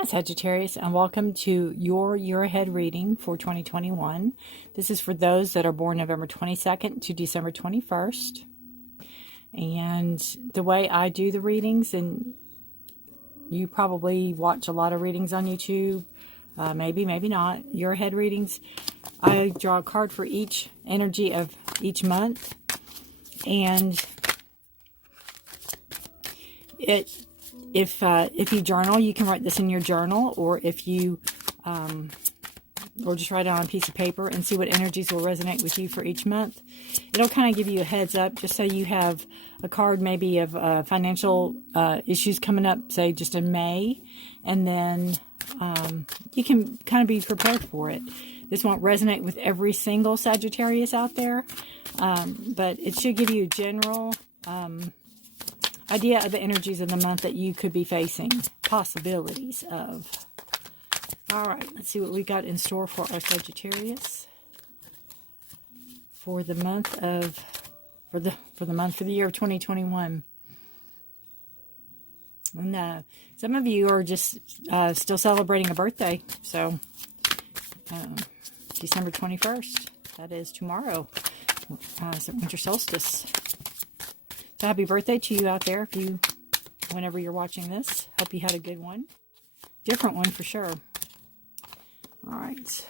Hi Sagittarius, and welcome to your year ahead reading for 2021. This is for those that are born November 22nd to December 21st. And the way I do the readings, and you probably watch a lot of readings on YouTube, maybe not, year ahead readings. I draw a card for each energy of each month, and if you journal, you can write this in your journal, or if you or just write it on a piece of paper and see what energies will resonate with you for each month. It'll kind of give you a heads up, just so you have a card maybe of financial issues coming up, say just in May, and then you can kind of be prepared for it. This won't resonate with every single Sagittarius out there, but it should give you a general idea of the energies of the month that you could be facing, possibilities of. All right, let's see what we got in store for our Sagittarius for the month of for the year of 2021. And some of you are just still celebrating a birthday, so December 21st, that is tomorrow, winter solstice. So happy birthday to you out there, whenever you're watching this. Hope you had a good one. Different one for sure. All right.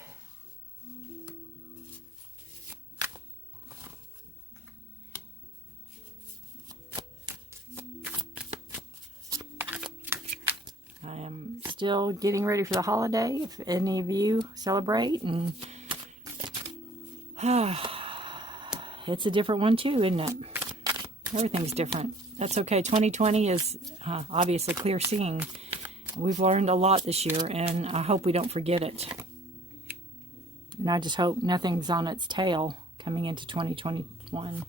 I am still getting ready for the holiday, if any of you celebrate, and it's a different one too, isn't it? Everything's different. That's okay. 2020 is obviously clear seeing. We've learned a lot this year, and I hope we don't forget it. And I just hope nothing's on its tail coming into 2021.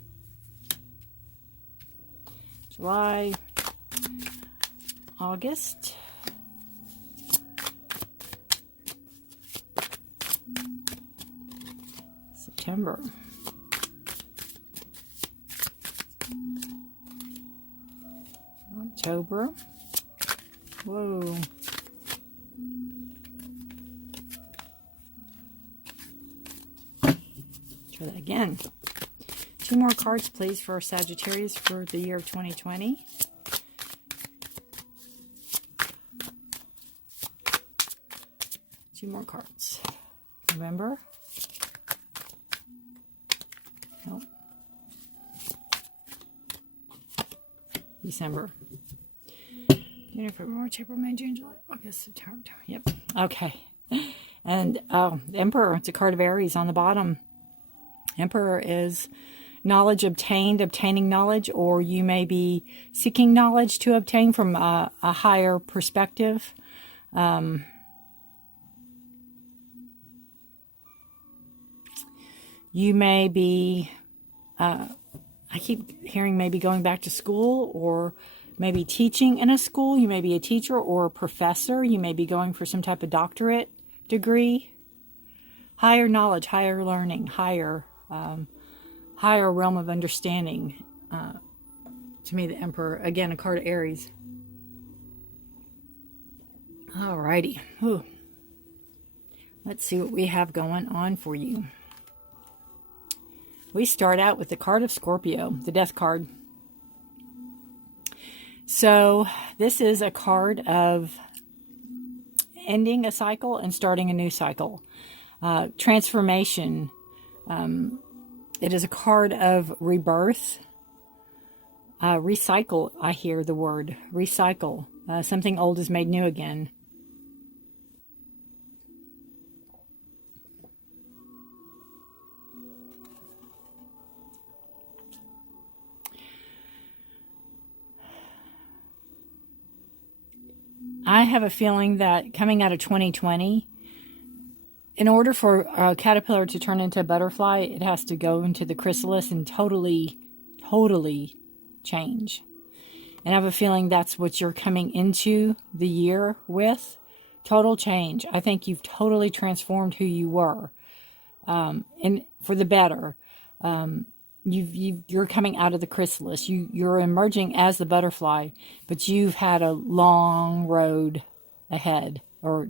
July, August, September, October. Whoa. Try that again. 2 more cards, please, for Sagittarius for the year of 2020. Two more cards. November. Nope. December. January, February, March, April, May, June, July, August, September. Yep. Okay. And the Emperor, it's a card of Aries on the bottom. Emperor is knowledge obtained, obtaining knowledge, or you may be seeking knowledge to obtain from a higher perspective. You may be, I keep hearing maybe going back to school, or maybe teaching in a school. You may be a teacher or a professor. You may be going for some type of doctorate degree. Higher knowledge, higher learning, higher realm of understanding. To me, the Emperor, again, a card of Aries. Alrighty. Whew. Let's see what we have going on for you. We start out with the card of Scorpio, the Death card. So this is a card of ending a cycle and starting a new cycle. Transformation. It is a card of rebirth. Recycle, I hear the word. Recycle. Something old is made new again. I have a feeling that coming out of 2020, in order for a caterpillar to turn into a butterfly, it has to go into the chrysalis and totally change. And I have a feeling that's what you're coming into the year with. Total change. I think you've totally transformed who you were, and for the better. You're coming out of the chrysalis. You're emerging as the butterfly, but you've had a long road ahead. or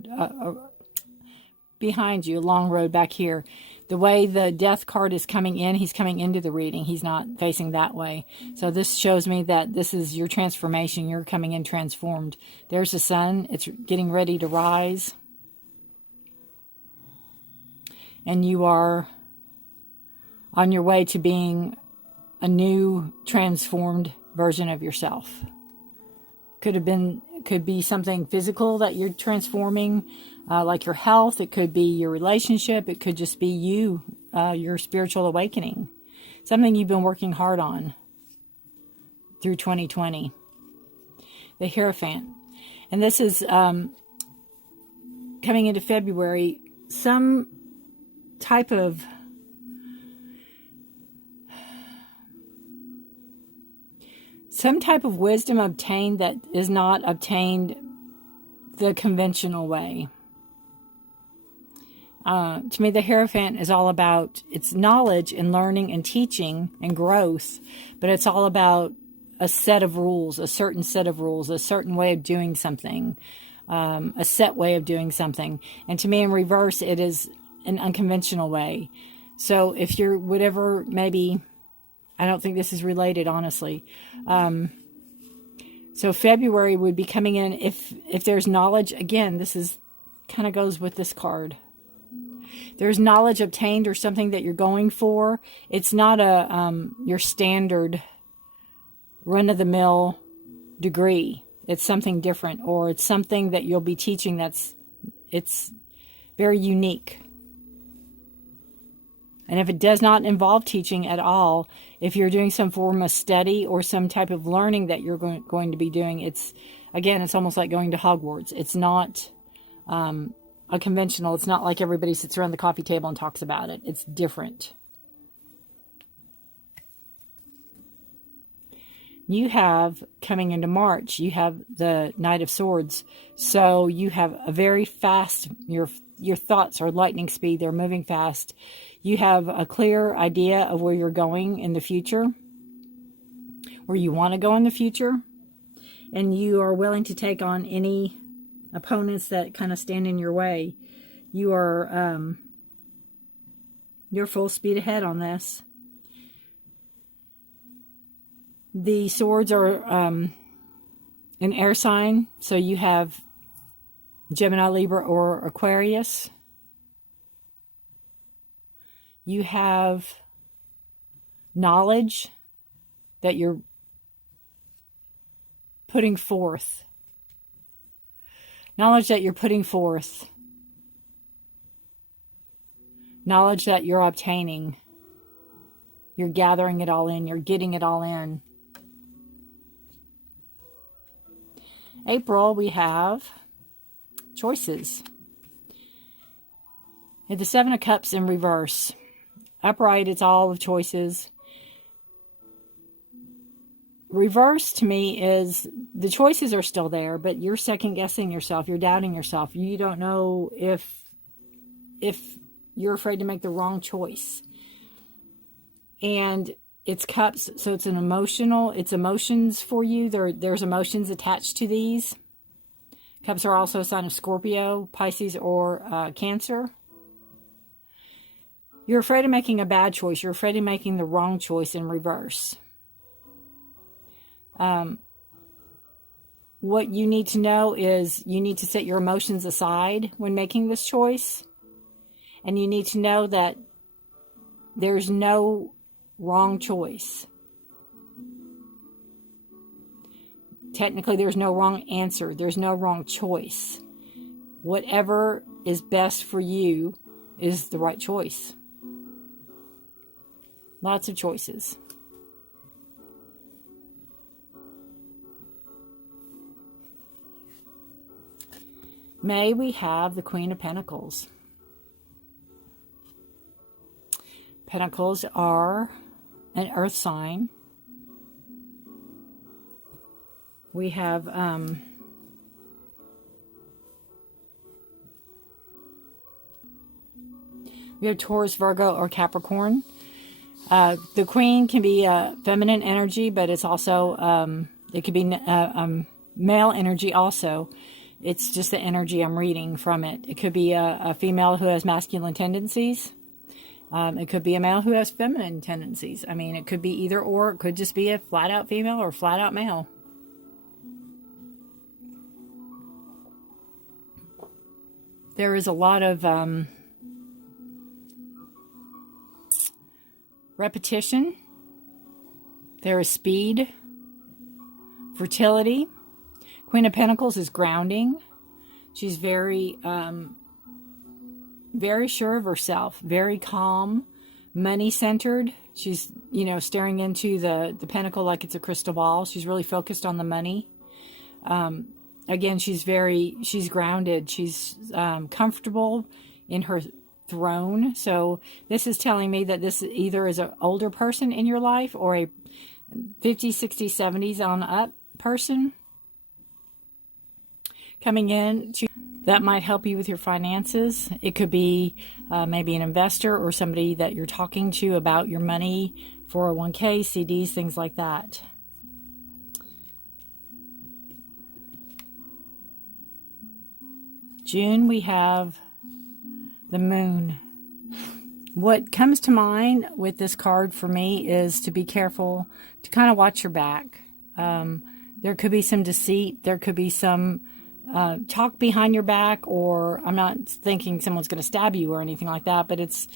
behind you, a long road back here. The way the death card is coming in, he's coming into the reading. He's not facing that way. So this shows me that this is your transformation. You're coming in transformed. There's the sun. It's getting ready to rise. And you are on your way to being a new transformed version of yourself. Could be something physical that you're transforming, like your health. It could be your relationship. It could just be you, your spiritual awakening. Something you've been working hard on through 2020. The Hierophant. And this is coming into February. Some type of wisdom obtained that is not obtained the conventional way. To me, the Hierophant is all about, it's knowledge and learning and teaching and growth, but it's all about a set of rules, a certain set of rules, a certain way of doing something, a set way of doing something. And to me, in reverse, it is an unconventional way. So if you're whatever, maybe, I don't think this is related, honestly. So February would be coming in if there's knowledge. Again, this is kind of goes with this card. There's knowledge obtained or something that you're going for. It's not your standard run-of-the-mill degree. It's something different, or it's something that you'll be teaching it's very unique. And if it does not involve teaching at all, if you're doing some form of study or some type of learning that you're going to be doing, it's almost like going to Hogwarts. It's not a conventional, it's not like everybody sits around the coffee table and talks about it. It's different. You have, coming into March, you have the Knight of Swords. So you have a very fast, your thoughts are lightning speed. They're moving fast. You have a clear idea of where you're going in the future, where you want to go in the future. And you are willing to take on any opponents that kind of stand in your way. You are, you're full speed ahead on this. The swords are an air sign, so you have Gemini, Libra, or Aquarius. You have knowledge that you're putting forth. Knowledge that you're putting forth. Knowledge that you're obtaining. You're gathering it all in. You're getting it all in. April, we have choices. And the Seven of Cups in reverse. Upright, it's all of choices. Reverse to me is the choices are still there, but you're second guessing yourself. You're doubting yourself. You don't know if you're afraid to make the wrong choice. And it's cups, so it's it's emotions for you. There's emotions attached to these. Cups are also a sign of Scorpio, Pisces, or Cancer. You're afraid of making a bad choice. You're afraid of making the wrong choice in reverse. What you need to know is you need to set your emotions aside when making this choice. And you need to know that there's no wrong choice. Technically, there's no wrong answer. There's no wrong choice. Whatever is best for you is the right choice. Lots of choices. May, we have the Queen of Pentacles. Pentacles are an earth sign. We have Taurus, Virgo, or Capricorn. The Queen can be feminine energy, but it's also it could be male energy also. It's just the energy I'm reading from it. It could be a female who has masculine tendencies. It could be a male who has feminine tendencies. I mean, it could be either or. It could just be a flat-out female or flat-out male. There is a lot of repetition. There is speed, fertility. Queen of Pentacles is grounding. She's very, very sure of herself, very calm, money-centered. She's, you know, staring into the pentacle like it's a crystal ball. She's really focused on the money. Again, she's grounded. She's comfortable in her throne. So this is telling me that this either is an older person in your life or a 50s, 60s, 70s on up person coming in that might help you with your finances. It could be maybe an investor or somebody that you're talking to about your money, 401k, CDs, things like that. June, we have the moon. What comes to mind with this card for me is to be careful, to kind of watch your back. There could be some deceit. There could be some talk behind your back, or I'm not thinking someone's going to stab you or anything like that, but it's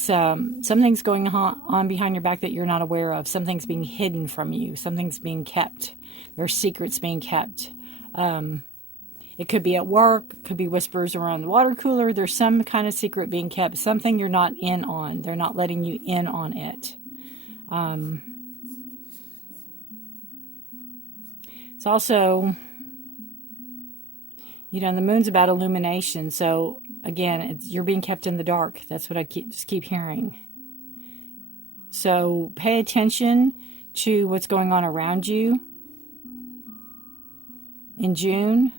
something's going on behind your back that you're not aware of. Something's being hidden from you. Something's being kept. There's secrets being kept. It could be at work. It could be whispers around the water cooler. There's some kind of secret being kept. Something you're not in on. They're not letting you in on it. It's also, you know, the moon's about illumination. So, again, you're being kept in the dark. That's what I just keep hearing. So, pay attention to what's going on around you in June.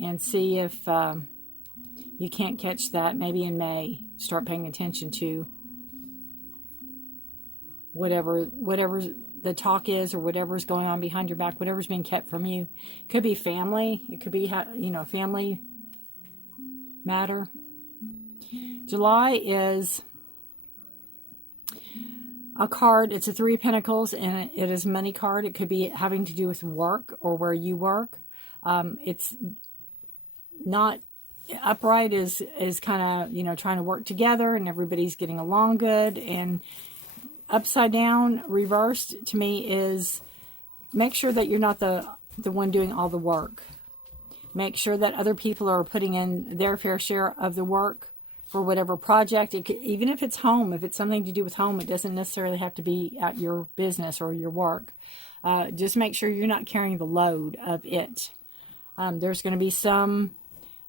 And see if you can't catch that. Maybe in May, start paying attention to whatever the talk is, or whatever's going on behind your back, whatever's being kept from you. It could be family. It could be, you know, family matter. July is a card. It's a 3 of Pentacles, and it is a money card. It could be having to do with work or where you work. It's not upright, is kind of, you know, trying to work together and everybody's getting along good. And upside down, reversed, to me is make sure that you're not the one doing all the work. Make sure that other people are putting in their fair share of the work for whatever project. It could, even if it's home, if it's something to do with home, it doesn't necessarily have to be at your business or your work. Just make sure you're not carrying the load of it. There's going to be some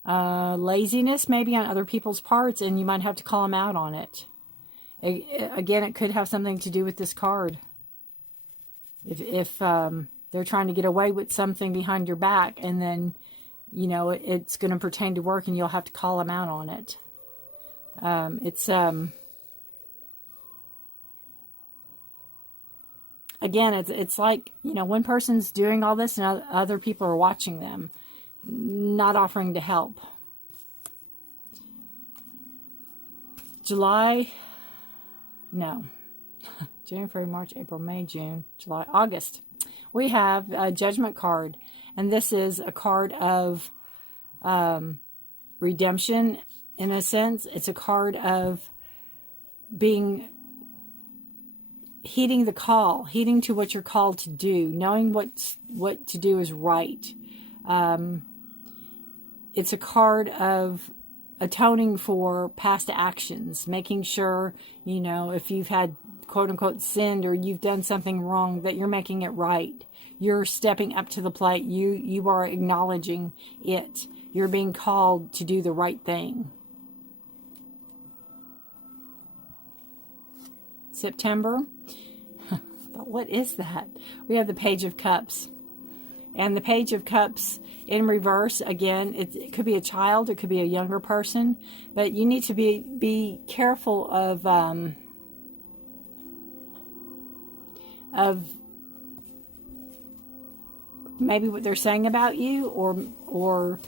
laziness maybe on other people's parts, and you might have to call them out on it. Again, it could have something to do with this card. If they're trying to get away with something behind your back, and then, you know, it's going to pertain to work, and you'll have to call them out on it. Again, it's like, you know, one person's doing all this and other people are watching them, not offering to help. July, no. January, February, March, April, May, June, July, August. We have a Judgment card, and this is a card of redemption, in a sense. It's a card of heeding the call, heeding to what you're called to do, knowing what to do is right. It's a card of atoning for past actions, making sure, you know, if you've had quote unquote sinned or you've done something wrong, that you're making it right. You're stepping up to the plate. You are acknowledging it. You're being called to do the right thing. September. What is that? We have the Page of Cups. And the Page of Cups in reverse, again, it could be a child, it could be a younger person, but you need to be careful of maybe what they're saying about you, or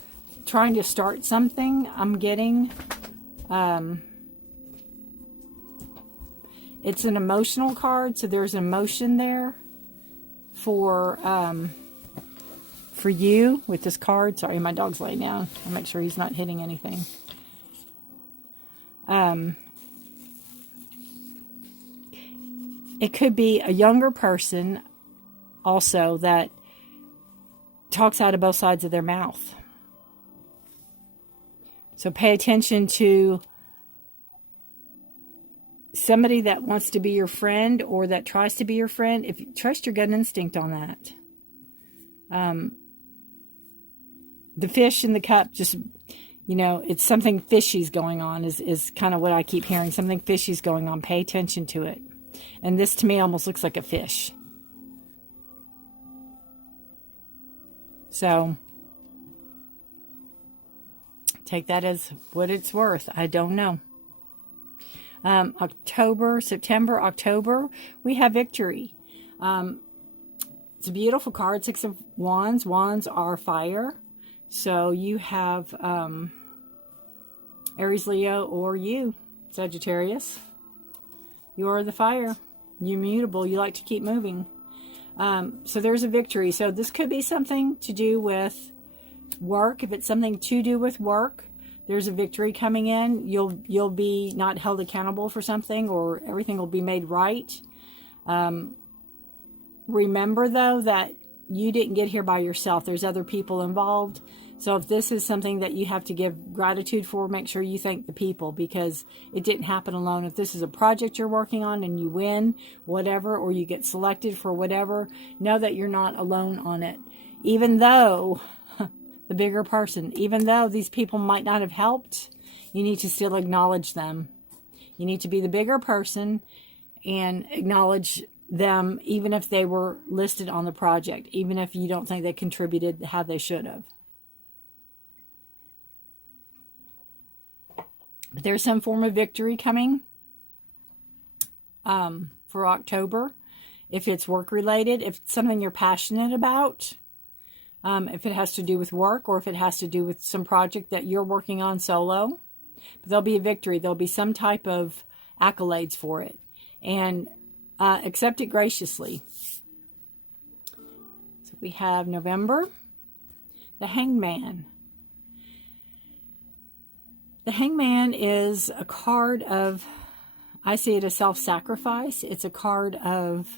trying to start something. I'm getting it's an emotional card, so there's emotion there for you with this card. Sorry, my dog's laying down. I'll make sure he's not hitting anything. It could be a younger person also that talks out of both sides of their mouth. So pay attention to somebody that wants to be your friend or that tries to be your friend. If you trust your gut instinct on that. The fish in the cup, just, you know, it's something fishy's going on is kind of what I keep hearing. Something fishy's going on. Pay attention to it. And this to me almost looks like a fish. So take that as what it's worth. I don't know. September, October, we have victory. It's a beautiful card, 6 of Wands. Wands are fire. So you have Aries, Leo, or you, Sagittarius. You are the fire. You're mutable. You like to keep moving. So there's a victory. So this could be something to do with work. If it's something to do with work, there's a victory coming in. You'll be not held accountable for something, or everything will be made right. Remember, though, that you didn't get here by yourself. There's other people involved. So if this is something that you have to give gratitude for, make sure you thank the people, because it didn't happen alone. If this is a project you're working on and you win, whatever, or you get selected for whatever, know that you're not alone on it. Even though the bigger person, even though these people might not have helped, you need to still acknowledge them. You need to be the bigger person and acknowledge them, even if they were listed on the project, even if you don't think they contributed how they should have. But there's some form of victory coming for October. If it's work related, if it's something you're passionate about, if it has to do with work, or if it has to do with some project that you're working on solo. But there'll be a victory. There'll be some type of accolades for it. And accept it graciously. So we have November, the Hangman. The Hangman is a card of, I see it as self-sacrifice. It's a card of,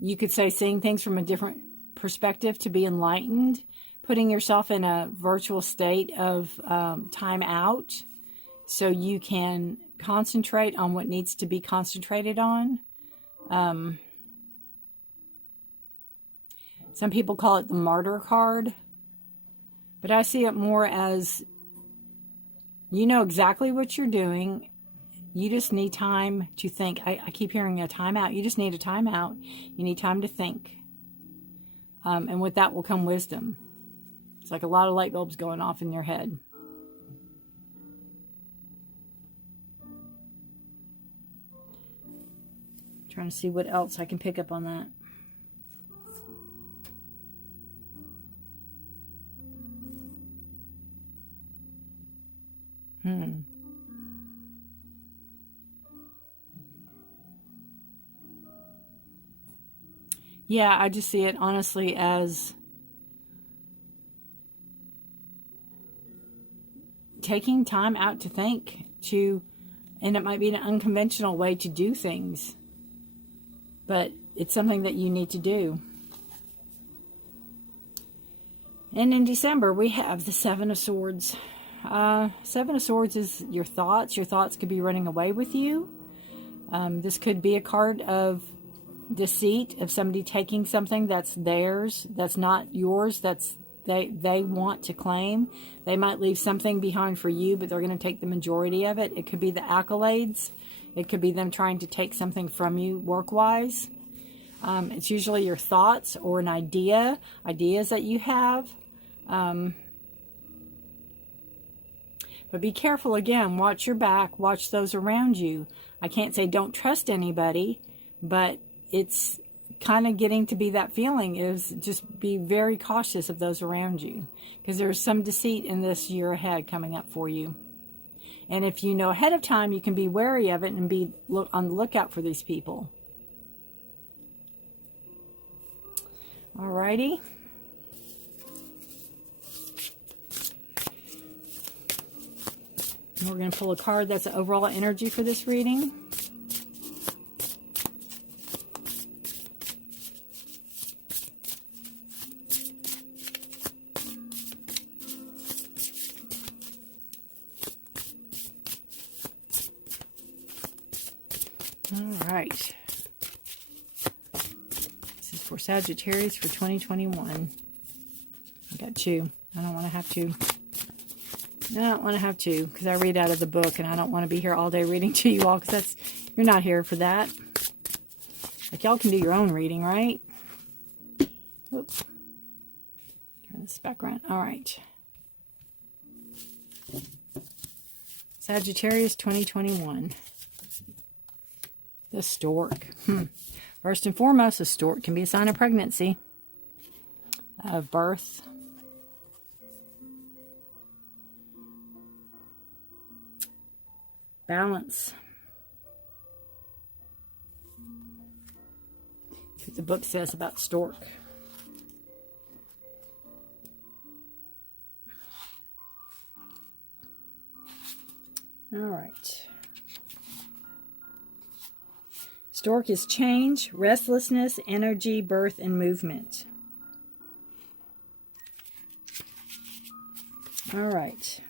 you could say, seeing things from a different perspective to be enlightened, putting yourself in a virtual state of time out so you can concentrate on what needs to be concentrated on. Some people call it the martyr card. But I see it more as, you know exactly what you're doing. You just need time to think. I keep hearing a timeout. You just need a timeout. You need time to think. And with that will come wisdom. It's like a lot of light bulbs going off in your head. Trying to see what else I can pick up on that. Yeah, I just see it honestly as taking time out to think, and it might be an unconventional way to do things, but it's something that you need to do. And in December, we have the Seven of Swords. Seven of Swords is your thoughts. Your thoughts could be running away with you. This could be a card of deceit, of somebody taking something that's theirs, that's not yours, that's they want to claim. They might leave something behind for you, but they're going to take the majority of it. It could be the accolades. It could be them trying to take something from you work-wise. It's usually your thoughts or an ideas that you have. But be careful again. Watch your back. Watch those around you. I can't say don't trust anybody, but it's kind of getting to be that feeling is just be very cautious of those around you, because there's some deceit in this year ahead coming up for you. And if you know ahead of time, you can be wary of it and be on the lookout for these people. Alrighty. And we're going to pull a card that's the overall energy for this reading. All right. This is for Sagittarius for 2021. I got two. I don't want to have two. I don't want to have two because I read out of the book, and I don't want to be here all day reading to you all, because you're not here for that. Like, y'all can do your own reading, right? Oops. Turn this back around. All right. Sagittarius 2021. The stork. First and foremost, a stork can be a sign of pregnancy, of birth. Balance. That's what the book says about stork. All right. Stork is change, restlessness, energy, birth, and movement. All right.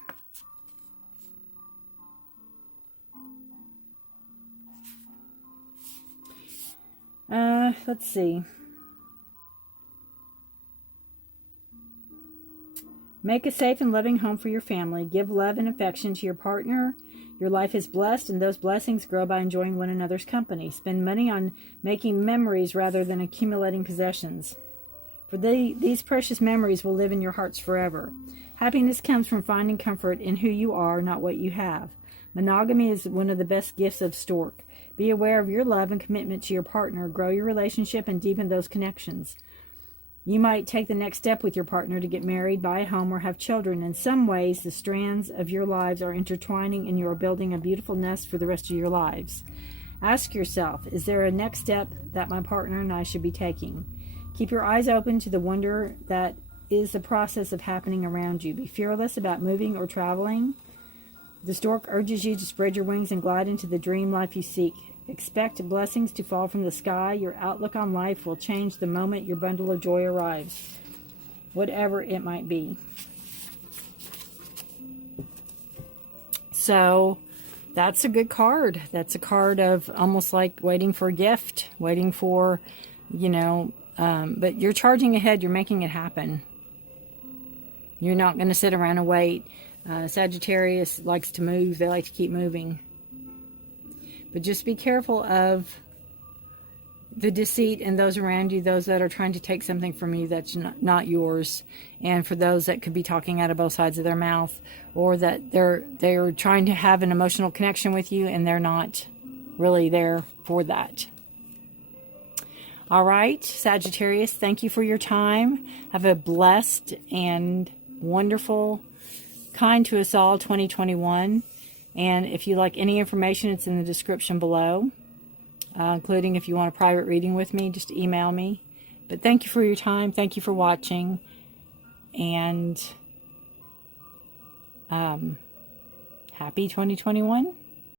Let's see. Make a safe and loving home for your family. Give love and affection to your partner. Your life is blessed, and those blessings grow by enjoying one another's company. Spend money on making memories rather than accumulating possessions. For these precious memories will live in your hearts forever. Happiness comes from finding comfort in who you are, not what you have. Monogamy is one of the best gifts of stork. Be aware of your love and commitment to your partner. Grow your relationship and deepen those connections. You might take the next step with your partner to get married, buy a home, or have children. In some ways, the strands of your lives are intertwining and you are building a beautiful nest for the rest of your lives. Ask yourself, is there a next step that my partner and I should be taking? Keep your eyes open to the wonder that is the process of happening around you. Be fearless about moving or traveling. The stork urges you to spread your wings and glide into the dream life you seek. Expect blessings to fall from the sky. Your outlook on life will change the moment your bundle of joy arrives, whatever it might be. So that's a good card. That's a card of almost like waiting for a gift, waiting for, but you're charging ahead. You're making it happen. You're not going to sit around and wait. Sagittarius likes to move. They like to keep moving. But just be careful of the deceit and those around you, those that are trying to take something from you that's not yours. And for those that could be talking out of both sides of their mouth, or that they're trying to have an emotional connection with you and they're not really there for that. All right, Sagittarius, thank you for your time. Have a blessed and wonderful, kind to us all 2021. And if you like any information, it's in the description below, including if you want a private reading with me, just email me. But thank you for your time. Thank you for watching. And happy 2021.